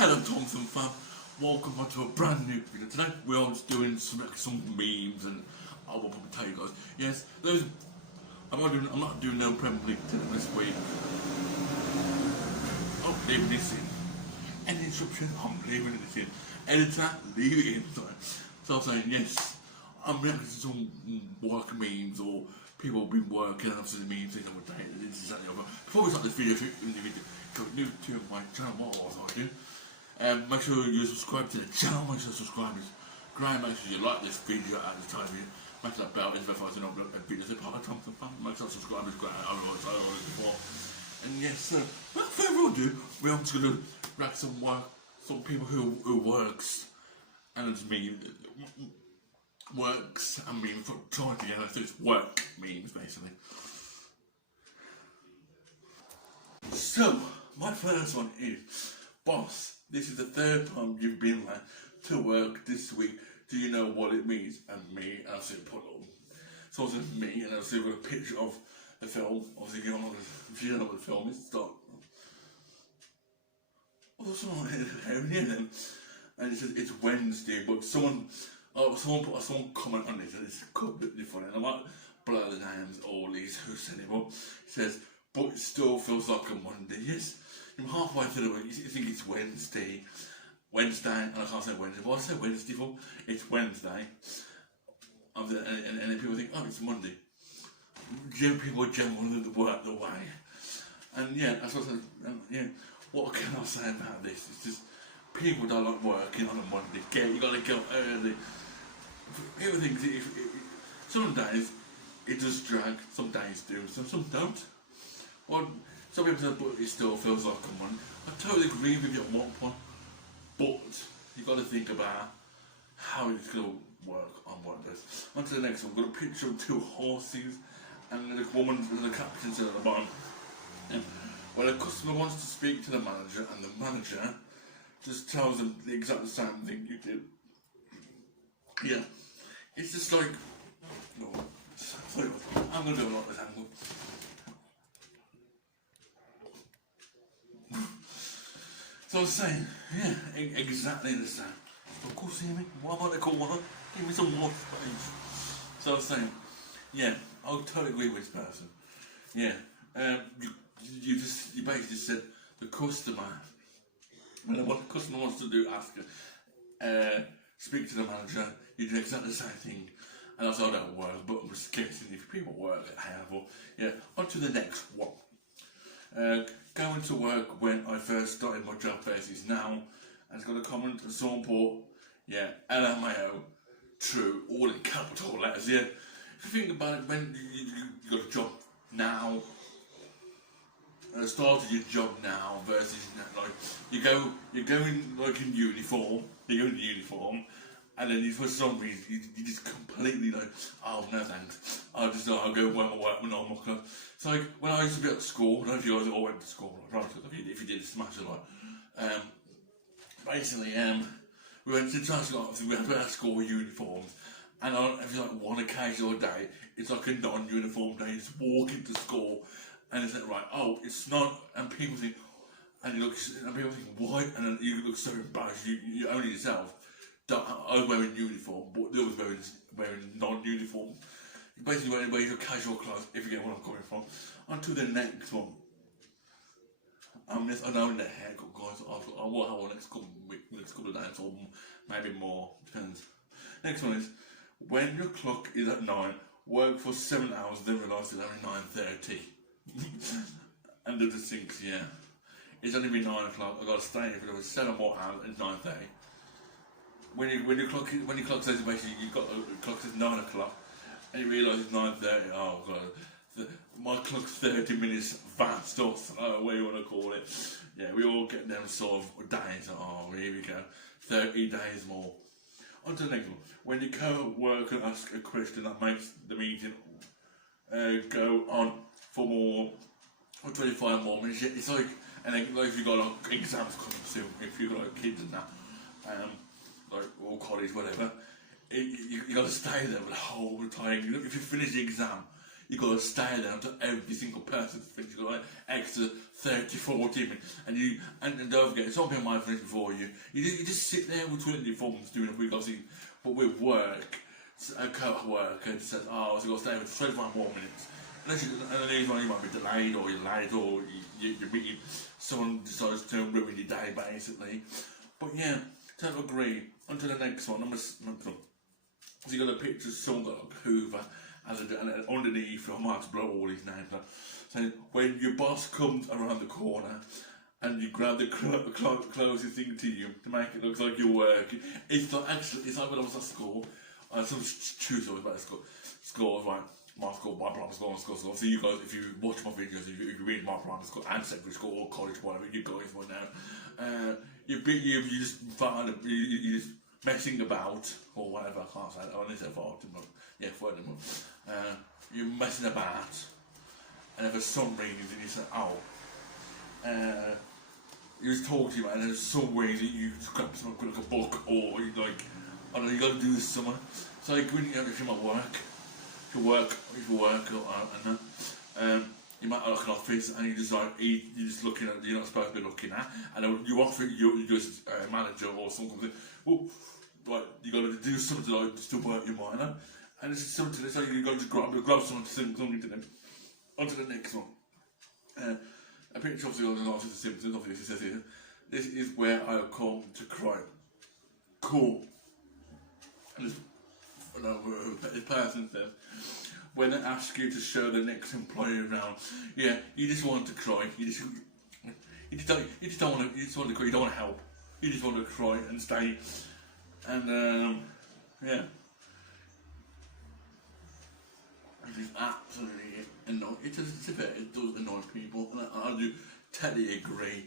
Hello Thompson Fam, welcome back to a brand new video. Today we are just doing some memes and I will probably tell you guys. Yes, I'm not doing no Premier League this week. I'm leaving this in. Any instruction, I'm leaving this in. Editor, leave it in. So I'm saying yes, I'm reacting to some work memes or people have been working and I've seen memes in the day. This is that the other. Before we start this video, if you're new to my channel, what was I doing? Make sure you subscribe to the channel, make sure subscribe is great, make sure you like this video at the time, make sure that bell is verified to not upload videos as part of Thompson Fam, make sure subscribe is great, I always before. And yes, without further ado, we're just going to wrap some people who works, and it's me, works and memes trying together, so it's work memes basically. So, my first one is, boss, this is the third time you've been late to work this week. Do you know what it means? And me, and I'll see it put up. So it's me, and I'll see a picture of the film. Obviously, if you don't know what the film is, start. Oh, there's someone here then. And it says it's Wednesday, but someone put some comment on this, and it's completely funny. And I might blur the names, all these who said it, but it says, but it still feels like a Monday. Yes. I'm halfway through the week, you think it's Wednesday, and I can't say Wednesday. What I say Wednesday for? It's Wednesday. And people think, oh, it's Monday. People generally work the way. And yeah, that's what I said. Yeah, what can I say about this? It's just, people don't like working on a Monday. You gotta go early. Everything, some days it does drag, some days do, some don't. Well, some people say, but it still feels like a Monday. I totally agree with you at one point, but you've got to think about how it's going to work on workplace. On to the next one, we've got a picture of two horses, and the woman and the captain said at the bottom, well, a customer wants to speak to the manager, and the manager just tells them the exact same thing you did. Yeah, it's just like, oh, sorry, I'm going to do a lot of this angle. So I was saying, yeah, exactly the same. Of course, hear me. What might they call one? Give me some more space. So I was saying, yeah, I totally agree with this person. Yeah, you basically said the customer, and what the customer wants to do, ask her, speak to the manager. You do exactly the same thing. And I said, I don't work, but I'm just guessing if people work at Havel. Yeah, on to the next one. Going to work when I first started my job versus now, and it's got a comment of someone put, yeah, LMAO, true, all in capital letters, yeah. If you think about it, when you got a job now, started your job now versus like you're going like in uniform, and then for some reason you just completely like, oh no thanks, I'll go wear my work, my normal clothes. It's like when I used to be at school, I don't know if you guys all went to school, right? If you did, smash a lot. Basically, we went to class, we had to wear our school uniforms, and if it's like one occasional day, it's like a non-uniform day. You just walk into school, and it's like, right, oh, it's not, and people think, and people think, why? And then you look so embarrassed. You only yourself. I was wearing uniform, but the others wearing non-uniform. You basically wear your casual clothes, if you get where I'm coming from. On to the next one. I know in the haircut, guys, I will have one next couple of days, or maybe more, depends. Next one is, when your clock is at 9, work for 7 hours, then realise it's only 9:30. And the thinks, yeah, it's only been 9 o'clock, I've got to stay here for 7 more hours, and it's 9:30. When your clock says basically you've got the clock says 9 o'clock and you realise it's 9:30, oh god, my clock's 30 minutes fast or whatever you want to call it. Yeah, we all get them sort of days, oh here we go, 30 days more. On to the next one. When you go to work and ask a question that makes the meeting go on for 25 more minutes, it's like, and then like if you've got like exams coming soon, if you've got like kids and that, like or college, whatever, you got to stay there for the whole time. If you finish the exam, you got to stay there until every single person's finished. You got like extra 30, 40 minutes, and don't forget, some people might finish before you. You just sit there with twiddling your thumbs doing a week, obviously, but with work, a co-worker says, oh, so you got to stay with 25 more minutes. And then you might be delayed, or you're late, or you're meeting someone decides to ruin your day, basically. But yeah, totally agree. On to the next one. So you got a picture of someone like Hoover, and underneath, I might have to blow all these names up. So when your boss comes around the corner and you grab the closest thing to you to make it look like you're working, it's like when I was at school. Some tutor was about school, right? My school, my primary school, So you guys, if you watch my videos, if you read my primary school and secondary school or college, whatever, you guys will know. You just find you just messing about or whatever. I can't say that. I only say farting, but yeah, farting. You're messing about, and for some reason you say, oh, you just talk to you, and there's some way that you grab something like a book, or you like, I don't know, you got to do this somewhere. So like when if you're at work. If you work, you might look at an office and you're just looking at, you're not supposed to be looking at, and then you offer you're just a manager or something. Well, like you got to do something like just to work your mind, and it's something. It's like you got to just grab someone to sing something to them. On to the next one. A picture of the Simpsons. Obviously, says here, "This is where I have come to cry." Cool. And this person says, when they ask you to show the next employer around, yeah, you just want to cry. You just don't want to cry. You don't want to help. You just want to cry and stay. And yeah, it is absolutely annoying. It does annoy people, and I do totally agree.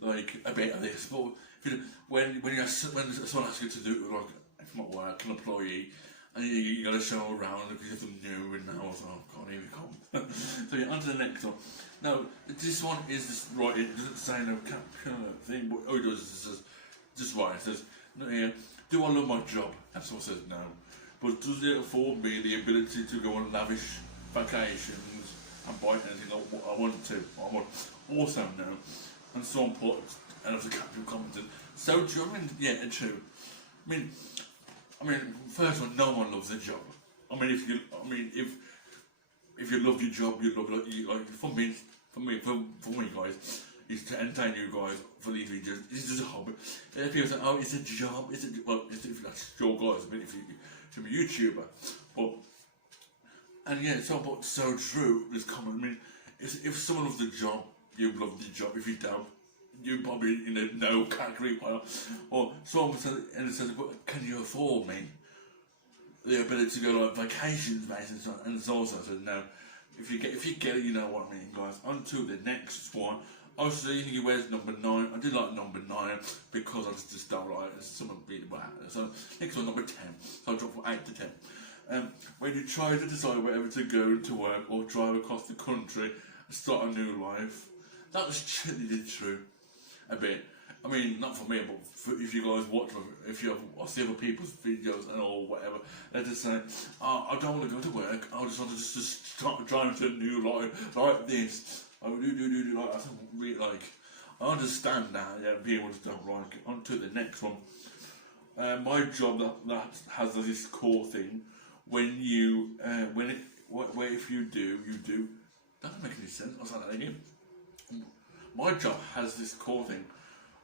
Like a bit of this, but when someone asks you to do it, like if I'm at work, an employee. And you got to show around because you're something new, and now I was like, oh god, here we come. So yeah, on to the next one. Now, this one is just right, it doesn't say no thing, but all it does is just right, it says, no, yeah, do I love my job? And someone says no. But does it afford me the ability to go on lavish vacations and buy anything I want to? I want also no. And someone put, and as a captain commented, so do you mean, yeah, true. I mean, first of all, no one loves their job. If you love your job, you love like for me, guys, is to entertain you guys for these videos. It's just a hobby. And people say, oh, it's a job. If that's your guys. I mean, if you're a YouTuber, but so true. This comment. I mean, if someone loves the job, you love the job. If you don't, you're probably in a no category. Or someone says, can you afford me the ability to go like vacations, basically? And it's also said no. If you get it, you know what I mean, guys. On to the next one. Obviously, you think he wears number 9. I do like number 9 because I just don't like it. Someone beat it. So next one, number 10. So I drop from 8 to 10. When you try to decide whether to go to work or drive across the country and start a new life, that was truly true. A bit. I mean, not for me, but if you guys watch, if you see other people's videos and all whatever, they just say, oh, I don't want to go to work. I just want to just start driving to a new life like this. I do like that. Really, like, I understand that. Yeah, people just don't like it. On to the next one. My job that has this core thing. When you if you do, doesn't make any sense. I'll say that again. My job has this core thing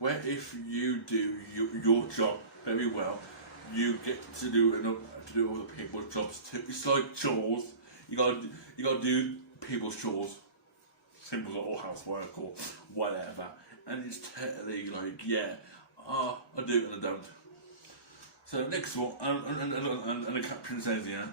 where if you do your job very well, you get to do other people's jobs too. It's like chores. You gotta do people's chores, simple or housework or whatever. And it's totally like, yeah, I do it and I don't. So next one, and the caption says, yeah,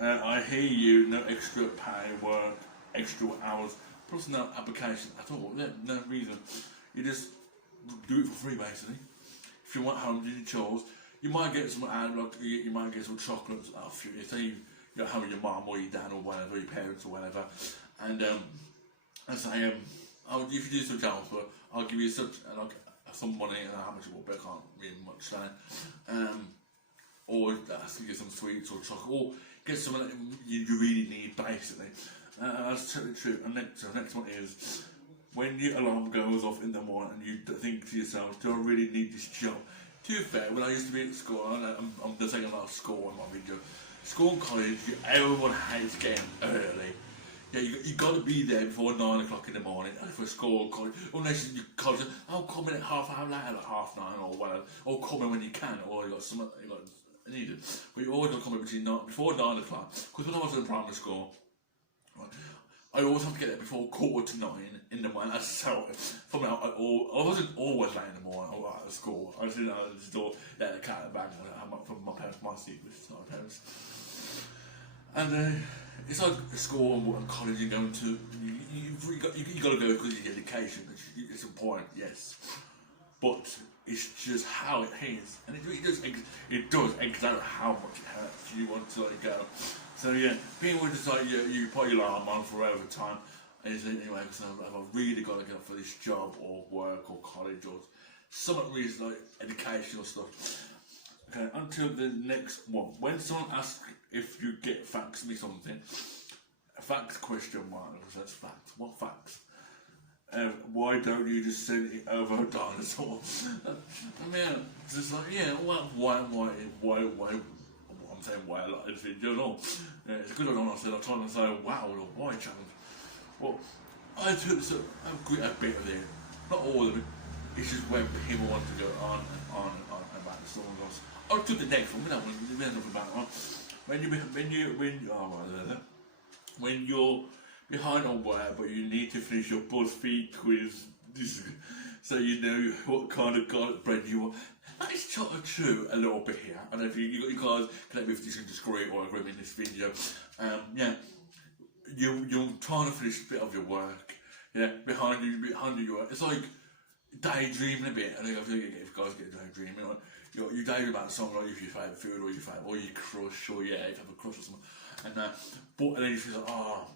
I hear you. No extra pay, work, extra hours. Plus no application at all, no reason. You just do it for free, basically. If you want home, do your chores. You might get some you might get some chocolates off you. Say you're home with your mum or your dad or whatever, your parents or whatever, and say if you do some jobs, but I'll give you some money and how much it will be. I can't really much say. Or ask you some sweets or chocolate, or get something that you really need, basically. That's totally true. And the next one is, when your alarm goes off in the morning and you think to yourself, do I really need this job? To be fair, when I used to be at school, I'm just saying a lot of school in my video, school and college, everyone hates getting early. Yeah, you got to be there before 9 o'clock in the morning for school or college. Unless you college, I'll come in at half hour later, like 9:30 or whatever, or come in when you can, or you got something needed. But you always got to come in before 9 o'clock. Because when I was in primary school, I always have to get there before 8:45 in the morning. That's so. For me, I wasn't always late in the morning. I was at school. I was in the door, let the cat bag from my parents, my secrets, not my parents. And it's like school and college you're going to. You got to go because of your education. It's important, yes, but it's just how it is, and it does exactly how much it hurts. You want to let it go. So yeah, people just like you put your alarm on for overtime, and you think, anyway, because I've really got to get up for this job or work or college or something really like educational stuff. Okay, until the next one. When someone asks if you get facts me something, a facts question mark, because that's facts. What facts? Why don't you just send it over a dinosaur? I mean, it's just like, yeah, why? I'm saying why a lot of this video, no. Yeah, it's a good one. I said I'm trying to say wow or why challenge. Well, I took a bit of it, not all of it. It's just when people want to go on about the someone else. I took the next one. We don't know about that one. When you're behind on work, but you need to finish your BuzzFeed quiz, so you know what kind of garlic bread you want. That is sort of true a little bit here. I don't know if you guys connect with this and disagree or agree in this video. Yeah, you're trying to finish a bit of your work. Yeah, behind you work. It's like daydreaming a bit. I think if you guys get daydreaming, you daydream about something like your favourite food or your crush or you have a crush or something, and then you feel like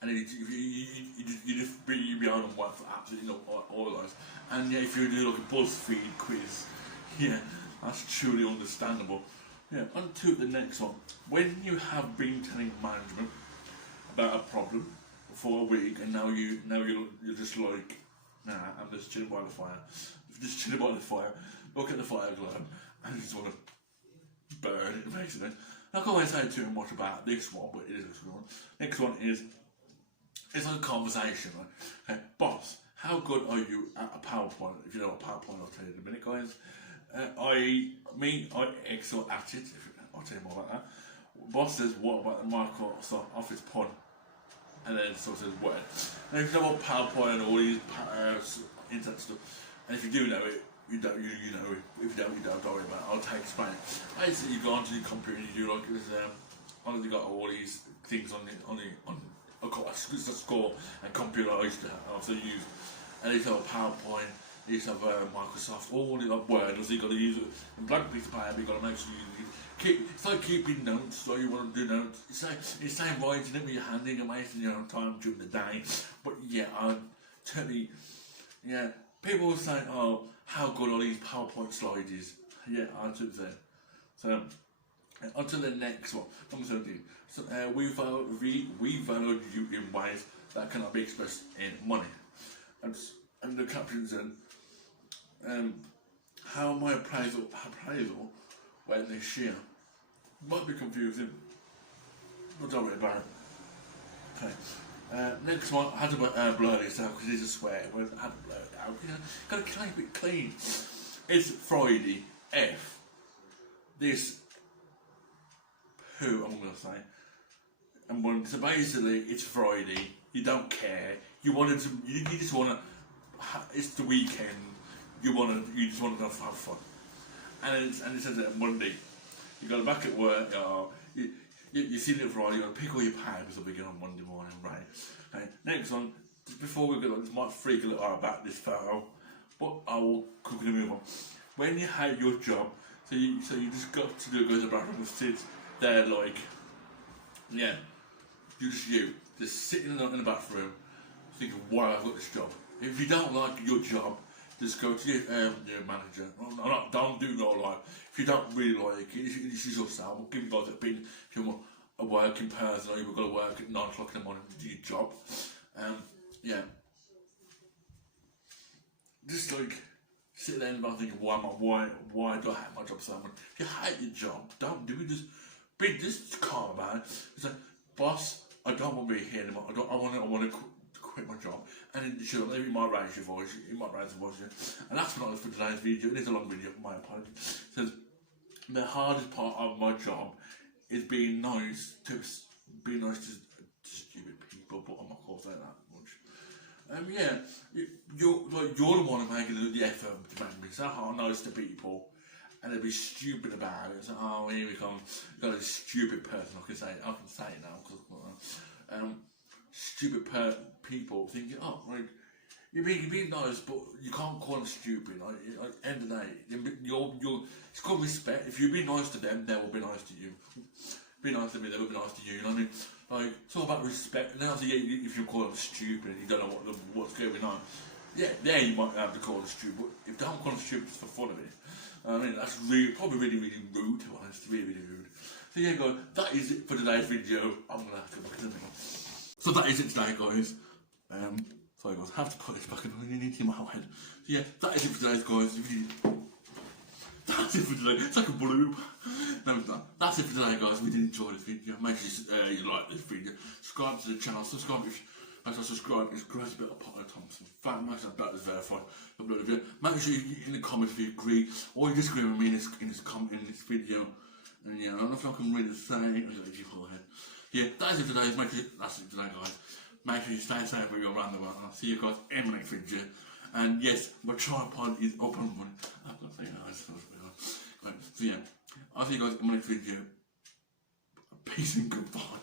and then you just be behind on work for absolutely all of those. And yeah, if you do like a BuzzFeed quiz, yeah, that's truly understandable. Yeah, on to the next one. When you have been telling management about a problem for a week, and now you're just like, nah, I'm just chilling by the fire. Just chilling by the fire. Look at the fire glow, and you just want to burn it basically. I can't really say too much about this one, but it is a good one. Next one is, it's like a conversation, right? Okay, boss, how good are you at a PowerPoint? If you know what PowerPoint, I'll tell you in a minute, guys. I excel at it. I'll tell you more about that. Boss says, what about the Microsoft Office pod? And then someone says, what? And if you know what PowerPoint and all these internet stuff, and if you do know it, you know it. If you don't worry about it. I'll explain it. Basically, you go onto your computer and you do like this. Obviously, got all these things on a score and computer I used to also use, and they used to have a PowerPoint, they used to have Microsoft, all the Word, so you got to use it in blank piece of paper. You got to make sure it's like keeping notes, so you want to do notes. It's same writing it with your hand, you're wasting your own time during the day. But yeah, people were saying, oh, how good are these PowerPoint slides? Yeah, I took that. So on to the next one, number 17. So, we value you in ways that cannot be expressed in money. And the caption said, how my appraisal went this year. Might be confusing, but don't worry about it. Okay. Next one, I had to blur this out because it's a swear. I had to blur it out. Gotta keep it clean. It's Friday. This who I'm gonna say. And so basically, it's Friday. You don't care. You just wanna. It's the weekend. You just wanna have fun. And it says that Monday. You go back at work. You see it Friday. You gotta pick all your papers up again on Monday morning, right? Okay. Next one. Just before we go, this might freak a little out about this photo, but I will quickly move on. When you hate your job, so you just got to go to the bathroom and sit there like, yeah, just sitting in the bathroom, thinking, wow, I've got this job. If you don't like your job, just go to your manager. Don't do no like. If you don't really like it, this is yourself. I'll give you guys an opinion. If you want, a working person, or you've got to work at 9 o'clock in the morning to do your job. Yeah. Just like sit there and think, why do I hate my job so much? If you hate your job, don't do it. Just calm about it. It's like, boss, I don't want to be here anymore. I want to quit my job. And sure, maybe it might raise your voice. It might raise the voice. Yeah. And that's what I was for today's video. It is a long video. My apologies. It says the hardest part of my job is being nice to stupid people, but I'm not going to say that much. Yeah, you're the one making the effort to make me so hard nice to people, and they'll be stupid about it. So, oh, here we come. Got a stupid person. I can say it now because stupid people thinking, oh, right, you're being nice, but you can't call them stupid. Like end of the day, it's called respect. If you be nice to them, they will be nice to you. Be nice to me, they will be nice to you. You know what I mean? Like, it's all about respect. Now, if you call them stupid and you don't know what's going on, yeah, you might have to call them stupid. But if they don't call them stupid, it's for fun of it. I mean, that's probably really rude, to be honest. Really rude. So yeah, guys, that is it for today's video. I'm gonna have to look at it now. So that is it today, guys. Sorry, guys, I have to put this back in my head. So yeah, that is it for today, guys. That's it for today. It's like a bloop. No, it's not. That's it for today, guys. If you did enjoy this video, make sure you like this video. Subscribe to the channel. Subscribe if subscribe. It's great bit of part of Thompson Fam. Make sure that is verified. Upload a video. Make sure you in the comments if you agree or you disagree with me in this video. And yeah, I don't know if I can really say it. Yeah, that is it today. That's it today, guys. Make sure you stay safe where you're around the world. And I'll see you guys in the next video. And yes, my tripod is up and running. I've got to say that. So yeah, I'll see you guys in my next video. Peace and goodbye.